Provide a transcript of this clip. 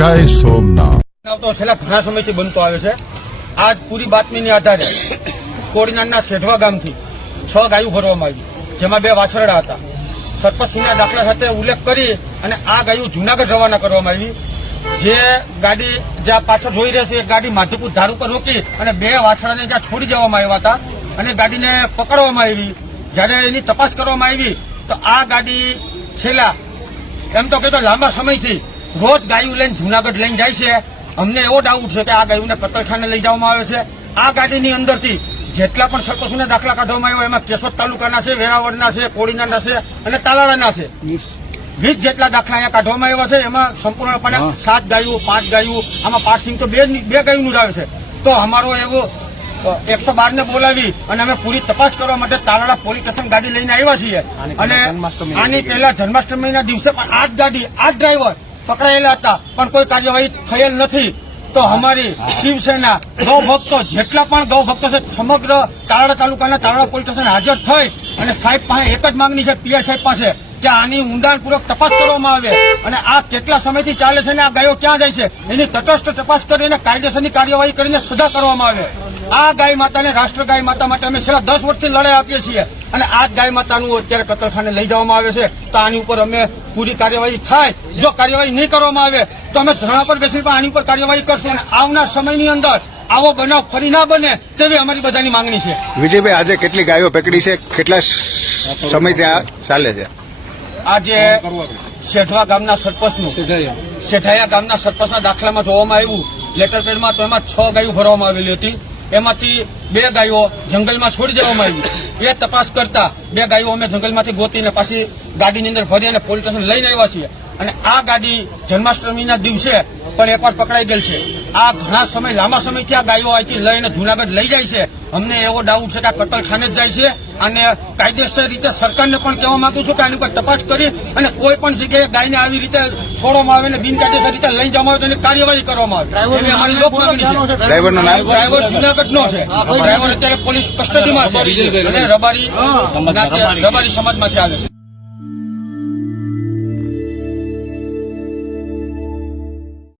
જય સોમનાથ. છેલ્લા ઘણા સમયથી બનતો આવે છે. આજ પૂરી બાતમીની આધારે કોડીનારના શેઠવા ગામથી છ ગાયું ભરવામાં આવી. જેમાં બે વાછરડા હતા. સરપંચસિંહના દાખલા સાથે ઉલ્લેખ કરી અને આ ગાયું જુનાગઢ રવાના કરવામાં આવી. જે ગાડી જ્યાં પાછળ જોઈ રહેશે એ ગાડી માધુપુર ધાર ઉપર રોકી અને બે વાછરડાને જ્યાં છોડી દેવામાં આવ્યા હતા અને ગાડીને પકડવામાં આવી. જ્યારે એની તપાસ કરવામાં આવી, તો આ ગાડી છેલ્લા, એમ તો કહેતો લાંબા સમયથી રોજ ગાયું લઈને જુનાગઢ લઈને જાય છે. અમને એવો ડાઉટ છે કે આ ગાયુંને કતલખાને લઈ જવામાં આવે છે. આ ગાડીની અંદરથી જેટલા પણ સરપંચોના દાખલા કાઢવામાં આવ્યા એમાં કેશોદ તાલુકાના છે વેરાવળના છે કોડીનાના છે અને તાલાળાના છે. વીસ. જેટલા દાખલા અહીંયા કાઢવામાં આવ્યા છે. એમાં સંપૂર્ણપણે સાત ગાયું પાંચ ગાયું આમાં પાંચ સિંગ તો બે બે ગાયું જ આવે છે. તો અમારો એવો એકસો બાર ને બોલાવી અને અમે પૂરી તપાસ કરવા માટે તાલાળા પોલીસ સ્ટેશન ગાડી લઈને આવ્યા છીએ. અને આની પહેલા જન્માષ્ટમીના દિવસે પણ આ જ ગાડી આ જ ડ્રાઈવર પકડાયેલા હતા. પણ કોઈ કાર્યવાહી થયેલ નથી. તો અમારી શિવસેના ગૌ ભક્તો જેટલા પણ ગૌ ભક્તો છે સમગ્ર તારાડા તાલુકાના તારાડા પોલીસ સ્ટેશન હાજર થઈ અને સાહેબ પાસે એક જ માંગણી છે પીઆઈ સાહેબ પાસે. કે આની ઊંડાણપૂર્વક તપાસ કરવામાં આવે અને આ કેટલા સમયથી ચાલે છે અને આ ગાયો ક્યાં જાય છે, એની તટસ્થ તપાસ કરીને કાયદેસરની કાર્યવાહી કરીને સજા કરવામાં આવે. આ ગાય માતાને રાષ્ટ્ર ગાય માતા માટે અમે છેલ્લા દસ વર્ષથી લડાઈ આપીએ છીએ અને આ જ ગાય માતાનું અત્યારે કતલખાને લઈ જવામાં આવે છે. તો આની ઉપર અમે પૂરી કાર્યવાહી થાય. જો કાર્યવાહી નહીં કરવામાં આવે, તો અમે ધરણા પર બેસીને પણ આની ઉપર કાર્યવાહી કરશું અને આવનાર સમયની અંદર આવો બનાવ ફરી ના બને તેવી અમારી બધાની માંગણી છે. વિજયભાઈ, આજે કેટલી ગાયો પકડી છે? કેટલા સમય ત્યાં ચાલે છે? આજે શેઠવા ગામના સરપંચનું શેઠાયા ગામના સરપંચના દાખલામાં જોવામાં આવ્યું લેટર પેડમાં તો એમાં છ ગાયો ભરવામાં આવેલી હતી. એમાંથી બે ગાયો જંગલમાં છોડી દેવામાં આવી. એ તપાસ કરતા બે ગાયો અમે જંગલમાંથી ગોતીને પાછી ગાડીની અંદર ભરી અને પોલીસ સ્ટેશન લઈને આવ્યા છીએ. અને આ ગાડી જન્માષ્ટમીના દિવસે પણ એકવાર પકડાઈ ગયેલ છે. આ ઘણા સમય લાંબા સમયથી આ ગાયો અહીંથી લઈને જુનાગઢ લઈ જાય છે. અમને એવો ડાઉટ છે કે આ કતલખાને જ જાય છે. અને કાયદેસર રીતે સરકારને પણ કહેવા માંગુ છું કે આની ઉપર તપાસ કરી અને કોઈ પણ જગ્યાએ ગાયને આવી રીતે છોડવામાં આવે અને બિનકાયદેસર રીતે લઈ જવામાં આવે તો એની કાર્યવાહી કરવામાં આવે. એવી અમારી લોક માંગણી છે. ડ્રાઈવરનું ડ્રાઈવર જુનાગઢ નો છે ડ્રાઈવર અત્યારે પોલીસ કસ્ટડીમાં છે. અને રબારી રબારી. સમાજમાંથી આવે છે